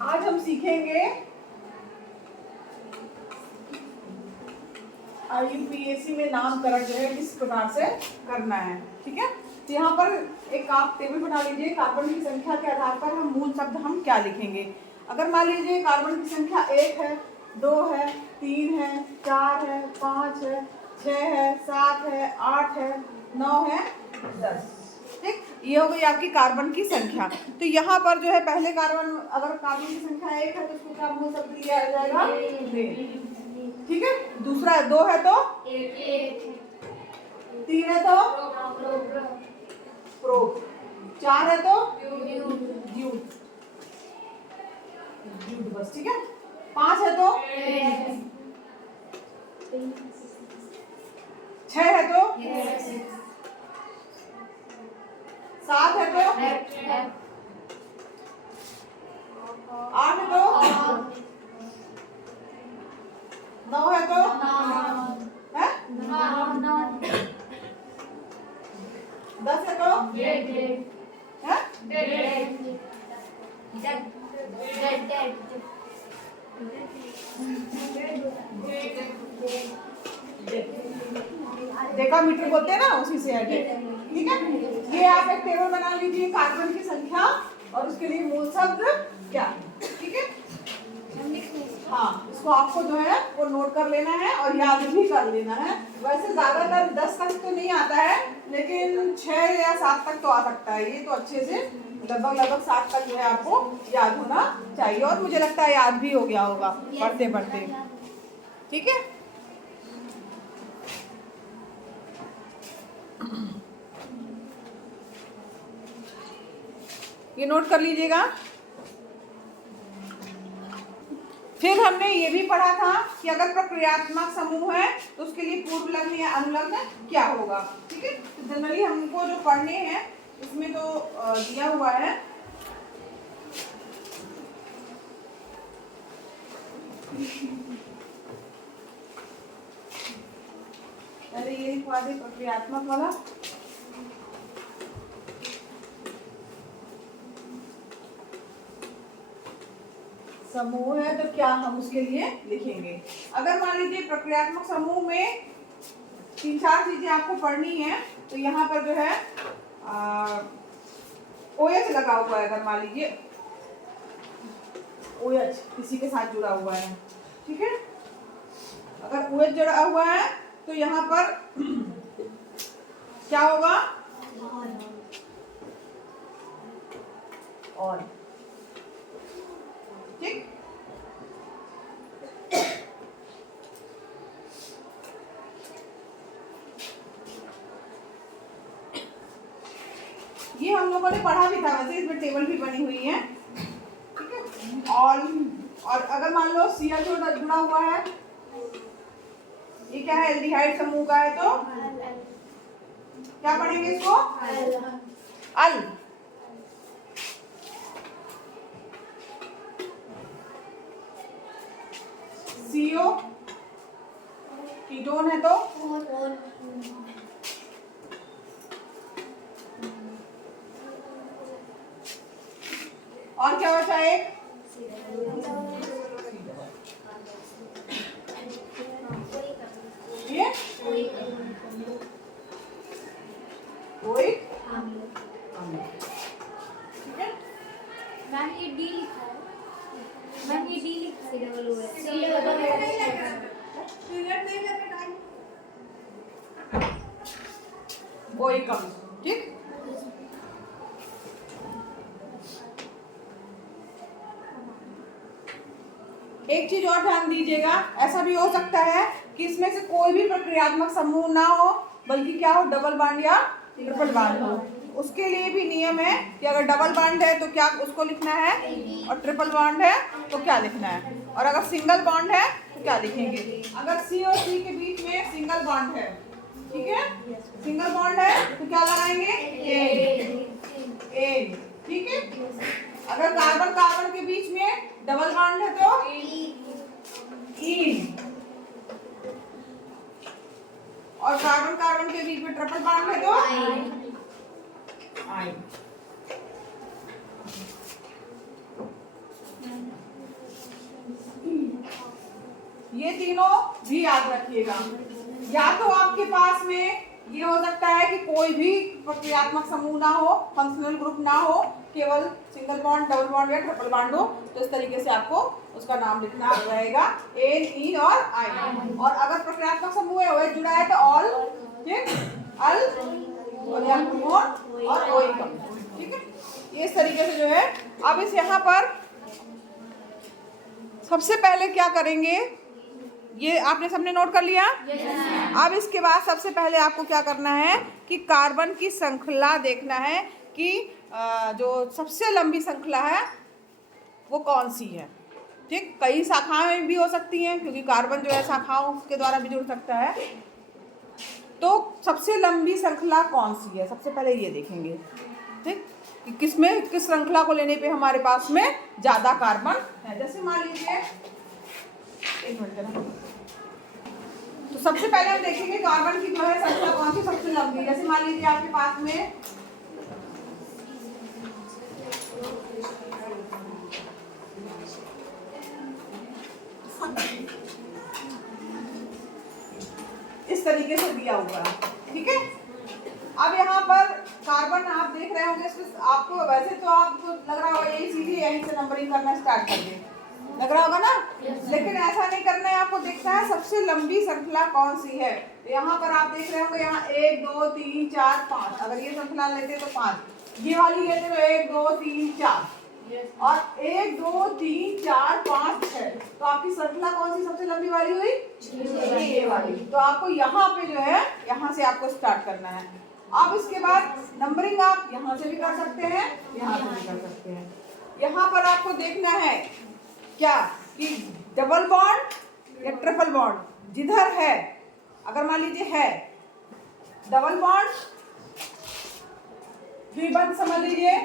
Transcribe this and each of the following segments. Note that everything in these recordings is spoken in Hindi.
आज हम सीखेंगे IUPAC में नामकरण जो है किस प्रकार से करना है। ठीक है, तो यहाँ पर एक आप टेबल बना लीजिए। कार्बन की संख्या के आधार पर हम मूल शब्द हम क्या लिखेंगे। अगर मान लीजिए कार्बन की संख्या 1 है, 2 है, 3 है, 4 है, 5 है, 6 है, 7 है, 8 है, 9 है, 10। ठीक, ये हो गई आपकी कार्बन की संख्या। तो यहाँ पर जो है पहले कार्बन, अगर कार्बन की संख्या 1 है तो उसको क्या मूल शब्द लिया जाएगा, रेन। ठीक है, दूसरा 2 है तो 3 है तो प्रोप, 4 है तो ड्यूट, बस। ठीक है, 5 है तो 6 है तो 7 है तो 8 है तो 9 है तो है 10 है तो देखा, मीटर बोलते हैं ना, उसी से है। ठीक है, ये आप एक टेबल बना लीजिए कार्बन की संख्या और उसके लिए मूल शब्द क्या। ठीक है, हाँ, इसको आपको जो है वो नोट कर लेना है और याद भी कर लेना है। वैसे ज्यादातर 10 तक तो नहीं आता है, लेकिन 6 या 7 तक तो आ सकता है। ये तो अच्छे से लगभग 7 तक जो है आपको याद होना चाहिए, और मुझे लगता है याद भी हो गया होगा पढ़ते पढ़ते। ठीक है, ये नोट कर लीजिएगा। फिर हमने ये भी पढ़ा था कि अगर प्रक्रियात्मक समूह है तो उसके लिए पूर्वलग्न या अनुलग्न क्या होगा। ठीक है, तो जनरली हमको जो पढ़ने हैं इसमें तो दिया हुआ है। पहले ये लिखवा दे प्रक्रियात्मक वाला। समूह है तो क्या हम उसके लिए लिखेंगे। अगर मान लीजिए प्रक्रियात्मक समूह में 3-4 चीजें आपको पढ़नी है, तो यहाँ पर जो है OH लगा हुआ है। अगर मान लीजिए OH किसी के साथ जुड़ा हुआ है, ठीक है, अगर OH जुड़ा हुआ है तो यहाँ पर क्या होगा, और ठीक, ये हम लोगों ने पढ़ा भी था, वैसे इसमें टेबल भी बनी हुई है। ठीक है, और अगर मान लो Cl जुड़ा हुआ है, ये क्या है, एल्डिहाइड समूह का है, तो क्या पढ़ेंगे इसको, अल। CO कीटोन है तो और क्या बचा एक, ये कोई, ठीक है मैम, ये डी लिखा है। मैम, ये डी लिखा है, डबल ओ है। कोई कम। ठीक, एक चीज और ध्यान दीजिएगा, ऐसा भी हो सकता है कि इसमें से कोई भी प्रक्रियात्मक समूह ना हो, बल्कि क्या हो, डबल बांड या ट्रिपल बांड हो। उसके लिए भी नियम है कि अगर डबल बांड है तो क्या उसको लिखना है, और ट्रिपल बांड है तो क्या लिखना है, और अगर सिंगल बॉन्ड है तो क्या लिखेंगे। अगर C और C के बीच में सिंगल बॉन्ड है, ठीक है, सिंगल बॉन्ड है तो क्या लगाएंगे, एन। ठीक है, अगर कार्बन कार्बन के बीच में डबल बॉन्ड है तो इन, और कार्बन कार्बन के बीच में ट्रिपल बॉन्ड है तो आइन। ये तीनों भी याद रखिएगा। या तो आपके पास में ये हो सकता है कि कोई भी प्रक्रियात्मक समूह ना हो, फंक्शनल ग्रुप ना हो, केवल सिंगल बॉन्ड, डबल बॉन्ड या ट्रिपल बॉन्ड हो, तो इस तरीके से आपको उसका नाम लिखना रहेगा, एन, इन और आई। और अगर प्रक्रियात्मक समूह है जुड़ा है तो ऑल, ठीक, अल और या प्रोमोट और ओई कम, ठीक है। इस तरीके से जो है अब इस यहाँ पर सबसे पहले क्या करेंगे, ये आपने सबने नोट कर लिया। अब इसके बाद सबसे पहले आपको क्या करना है कि कार्बन की श्रृंखला देखना है कि जो सबसे लंबी श्रृंखला है वो कौन सी है, ठीक। कई शाखाएं भी हो सकती हैं क्योंकि कार्बन जो है शाखाओं के द्वारा भी जुड़ सकता है। तो सबसे लंबी श्रृंखला कौन सी है, सबसे पहले ये देखेंगे, ठीक, कि किस श्रृंखला को लेने पे हमारे पास में ज़्यादा कार्बन है। जैसे मान लीजिए, एक मिनट ना, तो सबसे पहले हम देखेंगे कार्बन की जो है श्रृंखला कौन सी सबसे लंबी। जैसे मान लीजिए आपके पास में इस तरीके से दिया हुआ है, ठीक है। अब यहाँ पर कार्बन आप देख रहे होंगे, आपको वैसे तो आपको लग रहा होगा यही सीधे यहीं से नंबरिंग करना स्टार्ट कर दे, लग रहा होगा ना, लेकिन ऐसा नहीं करना है। आपको देखना है सबसे लंबी श्रृंखला कौन सी है। तो यहाँ पर आप देख रहे होंगे, यहाँ 1 2 3 4 5, अगर ये श्रृंखला लेते तो 5, ये वाली लेते तो 1 2 3 4 और 1 2 3 4 5 6, तो आपकी श्रृंखला कौन सी सबसे लंबी वाली हुई, ये वाली। तो आपको यहाँ पे जो है यहाँ से आपको स्टार्ट करना है। अब इसके बाद नंबरिंग आप यहाँ से भी कर सकते हैं, यहाँ से भी कर सकते हैं। यहाँ पर आपको देखना है क्या कि डबल बॉन्ड या ट्रिपल बॉन्ड जिधर है, अगर मान लीजिए है डबल बॉन्ड, द्विबंध समझ लीजिए,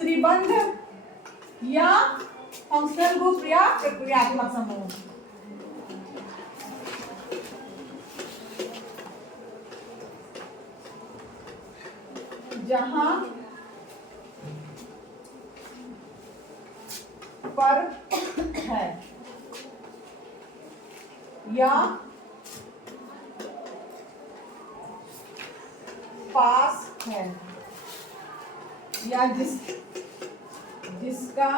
त्रिबंध या फंक्शनल ग्रुप या प्रक्रियात्मक समूह, जहां पर है या पास है या जिसका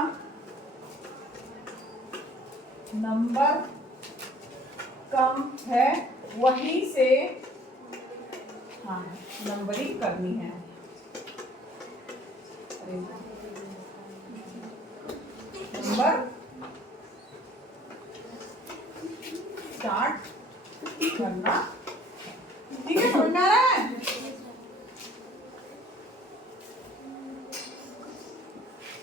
नंबर कम है वहीं से हाँ नंबरिंग करनी है। नंबर स्टार्ट करना, ठीक है, समझ में आ रहा है।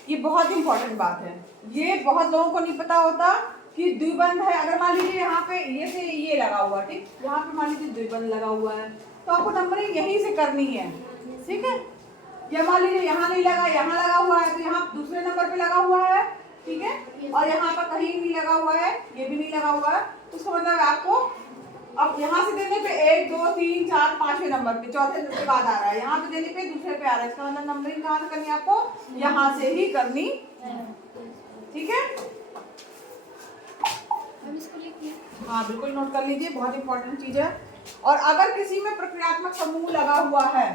ये बहुत इंपॉर्टेंट बात है, ये बहुत लोगों को नहीं पता होता कि द्विबंध है। अगर मान लीजिए यहाँ पे ये से ये लगा हुआ, ठीक, यहाँ पे मान लीजिए द्विबंध लगा हुआ है, तो आपको नंबरिंग यहीं से करनी है, ठीक है। या मान लीजिए यहाँ नहीं लगा, यहाँ लगा हुआ है, तो यहाँ दूसरे नंबर पे लगा हुआ है, ठीक है, और यहाँ पर कहीं नहीं लगा हुआ है, ये भी नहीं लगा हुआ है, तो उसका मतलब आपको अब यहाँ से देने पे 1 2 3 4 5वें नंबर पे, चौथे के बाद आ रहा है, यहाँ पे देने पे दूसरे पे आ रहा है, इसका मतलब नंबरिंग कहाँ से करनी है आपको, यहाँ से ही करनी, ठीक है। हाँ बिल्कुल नोट कर लीजिए, बहुत इंपॉर्टेंट चीज है। और अगर किसी में प्रक्रियात्मक समूह लगा हुआ है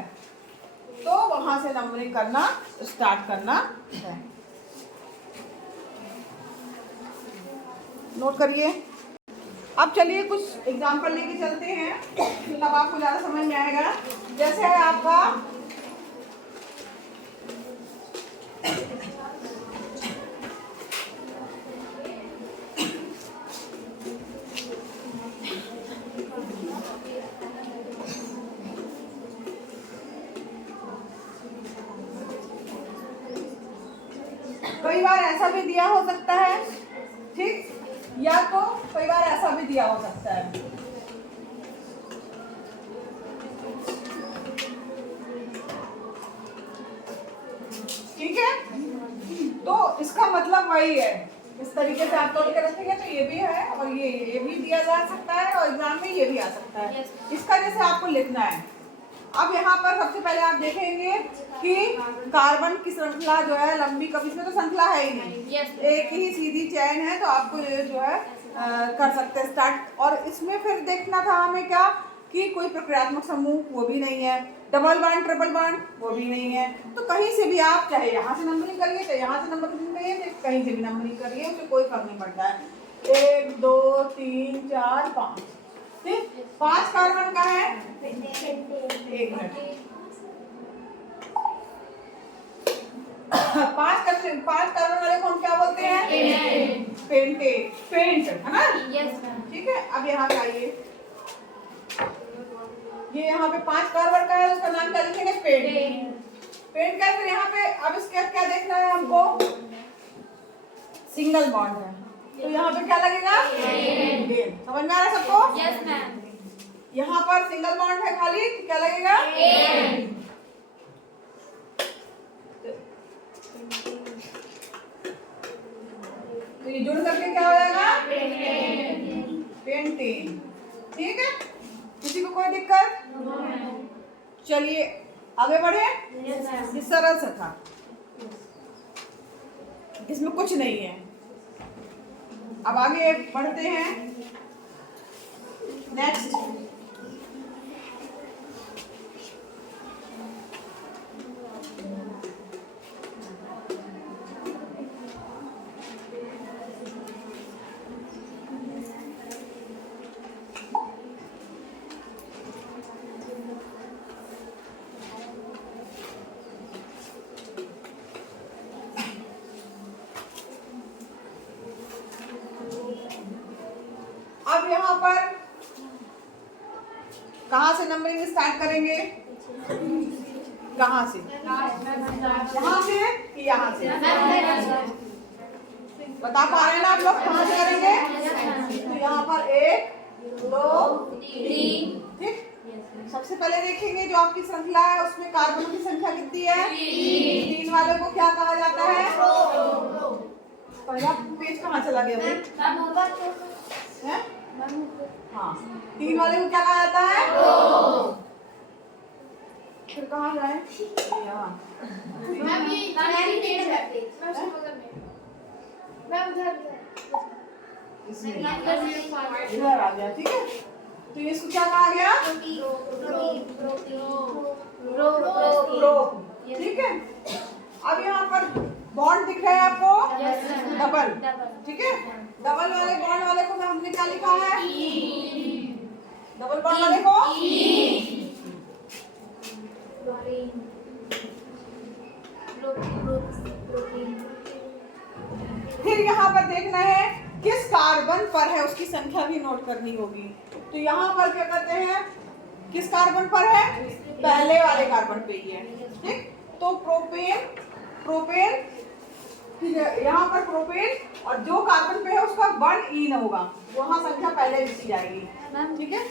तो वहां से नंबरिंग करना स्टार्ट करना है, नोट करिए। अब चलिए कुछ एग्जाम्पल लेके चलते हैं, तब आपको ज़्यादा समझ में आएगा। जैसे है आपका कई बार ऐसा भी दिया हो सकता है, ठीक, या तो कई बार ऐसा भी दिया हो सकता है, ठीक है। तो इसका मतलब वही है, इस तरीके से आप तोड़ के रखेंगे तो ये भी है और ये भी दिया जा सकता है और एग्जाम में ये भी आ सकता है। इसका जैसे आपको लिखना है अब यहाँ पर सबसे पहले आप देखेंगे कि कार्बन की श्रृंखला जो है लंबी, कभी इसमें तो श्रृंखला है ही नहीं, एक ही सीधी चैन है, तो आपको ये जो है कर सकते हैं स्टार्ट। और इसमें फिर देखना था हमें क्या कि कोई प्रक्रियात्मक समूह, वो भी नहीं है, डबल बॉन्ड ट्रिपल बॉन्ड, वो भी नहीं है। तो कहीं से भी आप चाहे यहाँ से नंबरिंग करिए, चाहे यहाँ से नंबरिंग करिए, कहीं से भी नंबरिंग करिए, उससे कोई फर्क नहीं पड़ता है। 1 2 3 4 5, ठीक, 5 कार्बन का है, 1 मिनट, 5 कार्बन वाले को हम क्या बोलते हैं? पेंटेट, पेंट, है ना? ठीक है। अब यहाँ पे आइए, ये यहाँ पे 5 कार्बन का है, उसका नाम क्या लिखेंगे? पेंट। पेंट का, फिर यहाँ पे अब इसका क्या देखना है हमको? सिंगल बॉन्ड है, तो यहाँ पे क्या लगेगा? पेंट। समझ में आ रहा है सबको? Yes ma'am. यहाँ पर सिंगल बॉन्ड है खाली, तो क्या लगेगा? तो ये जुड़ करके क्या हो जाएगा? पेंटेन। ठीक है, किसी को कोई दिक्कत? चलिए आगे बढ़े। ये सरल सा था, इसमें कुछ नहीं है। अब आगे बढ़ते हैं, नेक्स्ट। अब यहाँ पर कहाँ से नंबरिंग स्टार्ट करेंगे? कहाँ से? यहाँ से कि यहाँ से? बता पा रहे हैं ना आप लोग? कहाँ से करेंगे? तो यहाँ पर 1 2 3, ठीक। सबसे पहले देखेंगे जो आपकी श्रृंखला है उसमें कार्बन की संख्या कितनी है? 3 वाले को क्या कहा जाता है? पहला पेज कहाँ चला गया भाई? है? हाँ, 3 वाले को क्या कहा जाता है? फिर कहाँ जाए? यहाँ। इधर आ गया, ठीक है। तो इसको क्या कहा गया? प्रोप, ठीक है। अब यहाँ पर बॉन्ड दिख रहे हैं आपको? डबल, ठीक है। डबल वाले बॉन्ड वाले को हमने क्या लिखा है? डबल बॉन्ड वाले को फिर यहाँ पर देखना है किस कार्बन पर है, उसकी संख्या भी नोट करनी होगी। तो यहाँ पर क्या करते हैं, किस कार्बन पर है? पहले वाले कार्बन पे ही है, ठीक। तो प्रोपेन, प्रोपेन, ठीक है, यहाँ पर प्रोपेन और जो कार्बन पे है उसका 1 ईन होगा, वहाँ संख्या पहले लिखी जाएगी, ठीक है।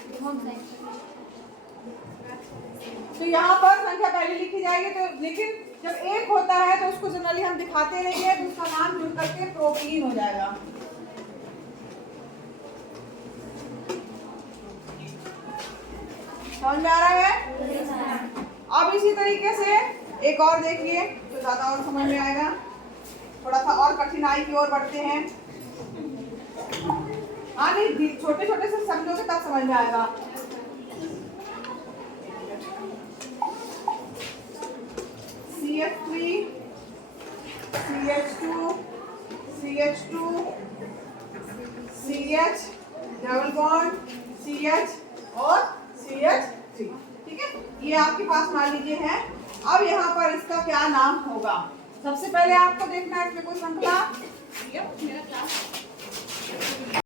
तो यहाँ पर संख्या पहले लिखी जाएगी। तो लेकिन जब 1 होता है तो उसको जनरली हम दिखाते नहीं है, तो उसका नाम जुड़ करके प्रोटीन हो जाएगा। समझ में आ रहा है? अब इसी तरीके से एक और देखिए तो ज्यादा और समझ में आएगा, थोड़ा सा और कठिनाई की ओर बढ़ते हैं। हाँ नहीं, छोटे छोटे से समझोगे तब समझ में आएगा। CH3 CH2 CH2 CH double bond CH और CH3, ठीक है। ये आपके पास मान लीजिए है। अब यहाँ पर इसका क्या नाम होगा? सबसे पहले आपको देखना है इसमें कोई श्रृंखला, मेरा क्लास